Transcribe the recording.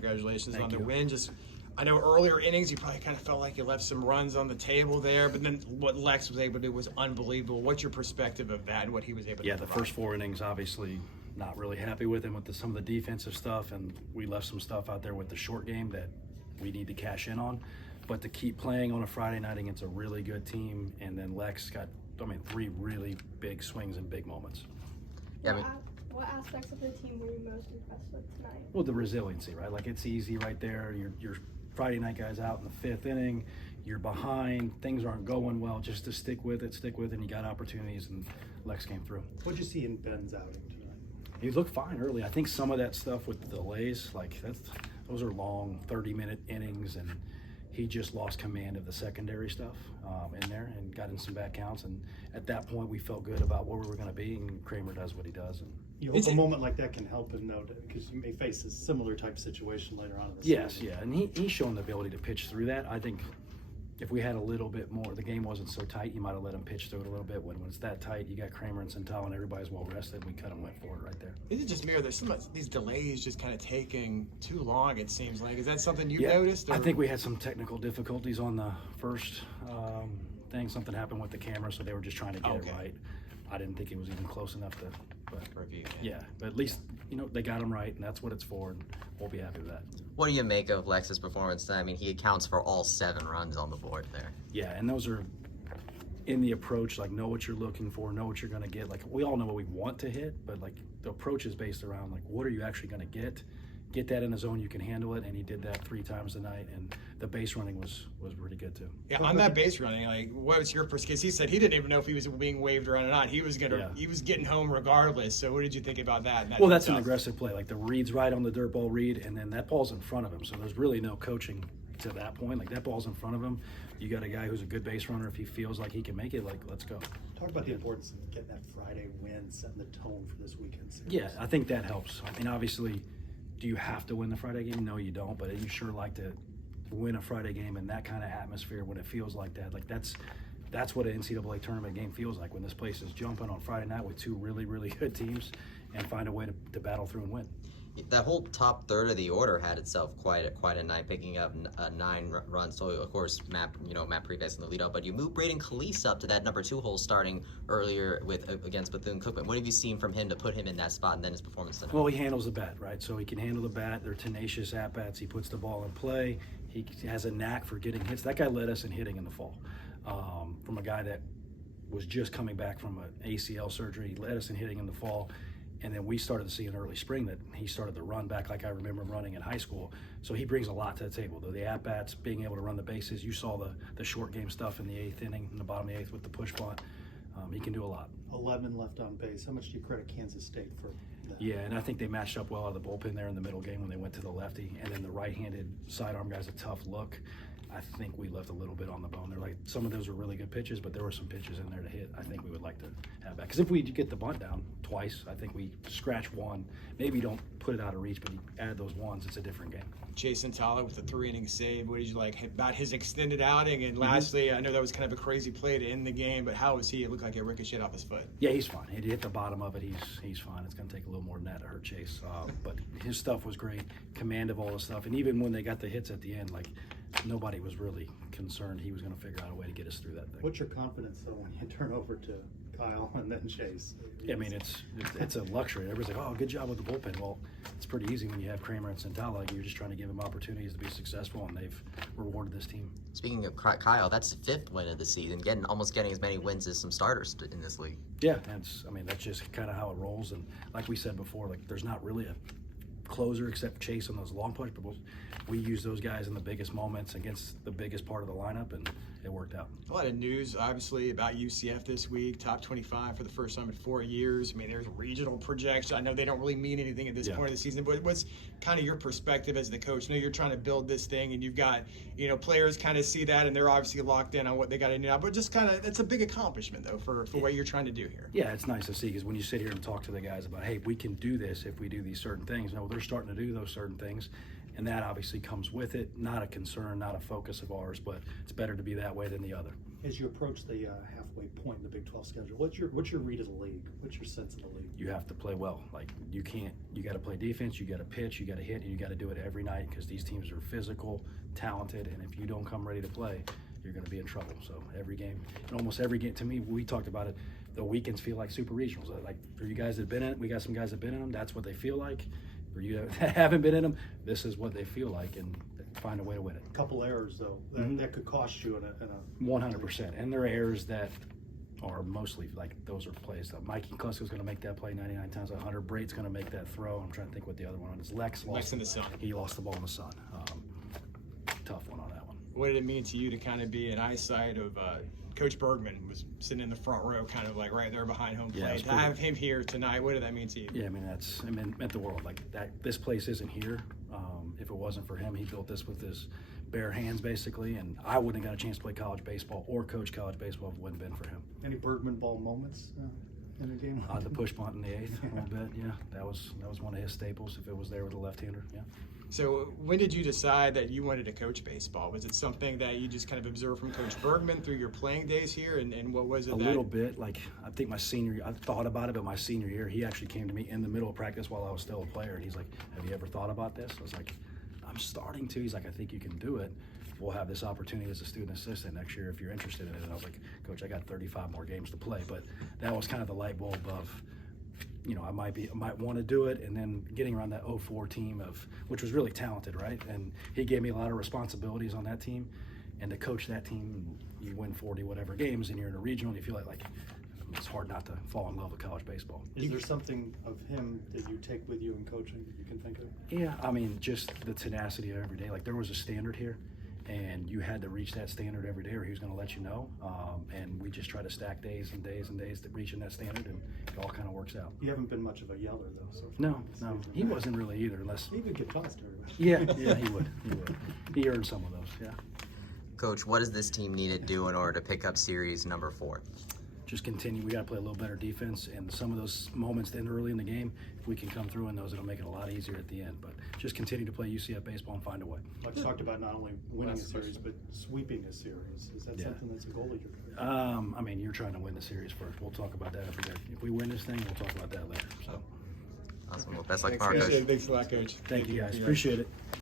Congratulations Thank on the you. win. I know earlier innings you probably kind of felt like you left some runs on the table there, but then what Lex was able to do was unbelievable. What's your perspective of that and what he was able to do? Yeah, the first 4 innings, obviously not really happy with him with some of the defensive stuff, and we left some stuff out there with the short game that we need to cash in on. But to keep playing on a Friday night against a really good team, and then Lex got, 3 really big swings and big moments. Yeah, What aspects of the team were you most impressed with tonight? Well, the resiliency, right? Like, it's easy right there. Your Friday night guy's out in the 5th inning. You're behind. Things aren't going well. Just to stick with it, and you got opportunities, and Lex came through. What'd you see in Ben's outing tonight? He looked fine early. I think some of that stuff with the delays, those are long 30-minute innings, and he just lost command of the secondary stuff in there and got in some bad counts. And at that point, we felt good about where we were going to be, and Kramer does what he does. And You hope a moment like that can help him, though, because you may face a similar type situation later on in the yes, season. yeah, and he's shown the ability to pitch through that. I think if we had a little bit more, the game wasn't so tight, you might have let him pitch through it a little bit. When it's that tight, you got Kramer and Central and everybody's well rested, we cut him went forward right there. Is it just me or there's these delays just kind of taking too long, it seems like? Is that something you noticed? Or? I think we had some technical difficulties on the first thing. Something happened with the camera, so they were just trying to get it right. I didn't think it was even close enough to review. Yeah, but at least they got him right, and that's what it's for, and we'll be happy with that. what do you make of Lex's performance tonight? I mean, he accounts for all 7 runs on the board there. Yeah, and those are in the approach, know what you're looking for, know what you're going to get. We all know what we want to hit, but the approach is based around what are you actually going to get that in a zone you can handle it, and he did that 3 times tonight, and the base running was pretty good too. Yeah, on that base running, what was your perspective? He said he didn't even know if he was being waved around or not. He was getting home regardless. So what did you think about that? Well, that's an aggressive play. The read's right on the dirt ball read, and then that ball's in front of him. So there's really no coaching to that point. That ball's in front of him. You got a guy who's a good base runner. If he feels like he can make it, let's go. Talk about the importance of getting that Friday win, setting the tone for this weekend series. Yeah, I think that helps. Obviously, do you have to win the Friday game? No, you don't. But you sure like to win a Friday game in that kind of atmosphere when it feels like that. That's what an NCAA tournament game feels like, when this place is jumping on Friday night with 2 really, really good teams and find a way to battle through and win. That whole top third of the order had itself quite a night, picking up 9 runs. So of course Matt Previous in the lead up, but you moved Braden Calise up to that number 2 hole starting earlier against Bethune-Cookman. What have you seen from him to put him in that spot, and then his performance tonight? Well, he handles the bat, right? So he can handle the bat. They're tenacious at bats. He puts the ball in play. He has a knack for getting hits. That guy led us in hitting in the fall. From a guy that was just coming back from an ACL surgery, he led us in hitting in the fall. And then we started to see in early spring that he started to run back like I remember him running in high school. So he brings a lot to the table. The at-bats, being able to run the bases. You saw the short game stuff in the 8th inning, in the bottom of the 8th with the push bunt. He can do a lot. 11 left on base. How much do you credit Kansas State for that? Yeah, and I think they matched up well out of the bullpen there in the middle game when they went to the lefty. And then the right-handed sidearm guy's a tough look. I think we left a little bit on the bone there. Some of those were really good pitches, but there were some pitches in there to hit. I think we would like to have back. Because if we get the bunt down twice, I think we scratch one. Maybe don't put it out of reach, but you add those ones, it's a different game. Jason Tala with the 3-inning save. What did you like about his extended outing? And lastly, I know that was kind of a crazy play to end the game, but how was he? It looked like it ricocheted off his foot. Yeah, he's fine. He hit the bottom of it. He's fine. It's going to take a little more than that to hurt Chase. But his stuff was great. Command of all the stuff. And even when they got the hits at the end, nobody was really concerned he was going to figure out a way to get us through that thing. What's your confidence, though, when you turn over to Kyle and then Chase? Yeah, it's a luxury. Everybody's like, oh, good job with the bullpen. Well, it's pretty easy when you have Kramer and Centella. You're just trying to give them opportunities to be successful, and they've rewarded this team. Speaking of Kyle, that's the 5th win of the season, almost getting as many wins as some starters in this league. Yeah, that's just kind of how it rolls. And like we said before, there's not really a closer except Chase on those long push, but we use those guys in the biggest moments against the biggest part of the lineup, and it worked out. A lot of news, obviously, about UCF this week. Top 25 for the first time in 4 years. There's regional projections. I know they don't really mean anything at this point of the season, but what's kind of your perspective as the coach? I know you're trying to build this thing, and you've got players kind of see that, and they're obviously locked in on what they got to do now. But just it's a big accomplishment though for what you're trying to do here. Yeah, it's nice to see, because when you sit here and talk to the guys about, hey, we can do this if we do these certain things. No, they're starting to do those certain things, and that obviously comes with it. Not a concern, not a focus of ours, but it's better to be that way than the other. As you approach the halfway point in the Big 12 schedule, what's your read of the league? What's your sense of the league? You have to play well. Like, you got to play defense, you got to pitch, you got to hit, and you got to do it every night because these teams are physical, talented, and if you don't come ready to play, you're going to be in trouble. So every game, and almost every game, to me, we talked about it, the weekends feel like super regionals. Like, for you guys that have been in it, we got some guys that have been in them, that's what they feel like. For you that haven't been in them, this is what they feel like, and find a way to win it. A couple errors, though, that could cost you in a 100%. And there are errors that are mostly like those are plays. Mikey Klusko's going to make that play 99 times out of 100. Brate's going to make that throw. I'm trying to think what the other one is. Lex in the sun. He lost the ball in the sun. Tough one on that one. What did it mean to you to kind of be an eyesight of Coach Bergman was sitting in the front row, kind of like right there behind home plate. To have him here tonight, what did that mean to you? Yeah, I mean, meant the world. Like that, this place isn't here. If it wasn't for him, he built this with his bare hands, basically, and I wouldn't have got a chance to play college baseball or coach college baseball if it wouldn't have been for him. Any Bergman ball moments in the game? The push punt in the 8th, a little bit, yeah. That was one of his staples if it was there with a left-hander, yeah. So when did you decide that you wanted to coach baseball? Was it something that you just kind of observed from Coach Bergman through your playing days here? And what was it? A little bit. Like, I think my senior year, I thought about it, but my senior year, he actually came to me in the middle of practice while I was still a player. And he's like, have you ever thought about this? I was like, I'm starting to. He's like, I think you can do it. We'll have this opportunity as a student assistant next year if you're interested in it. And I was like, Coach, I got 35 more games to play. But that was kind of the light bulb of, you know, I might want to do it, and then getting around that 04 team which was really talented, right? And he gave me a lot of responsibilities on that team, and to coach that team, you win 40 whatever games, and you're in a regional, and you feel like it's hard not to fall in love with college baseball. Is there something of him that you take with you in coaching that you can think of? Yeah, I mean, just the tenacity of every day. Like, there was a standard here, and you had to reach that standard every day or he was going to let you know. And we just try to stack days and days and days to reaching that standard, and it all kind of works out. You haven't been much of a yeller, though. So No, he wasn't really either, unless. He would get tossed everywhere. Yeah, he would. He earned some of those, yeah. Coach, what does this team need to do in order to pick up series number 4? Just continue. We got to play a little better defense, and some of those moments then early in the game, if we can come through in those, it'll make it a lot easier at the end. But just continue to play UCF baseball and find a way. Much talked about not only winning a series, but sweeping a series. Is that something that's a goal of yours? I mean, you're trying to win the series first. We'll talk about that if we win this thing. We'll talk about that later. So, Awesome. Well, best luck tomorrow, Coach. Thanks a lot, Coach. thank you guys. Appreciate it.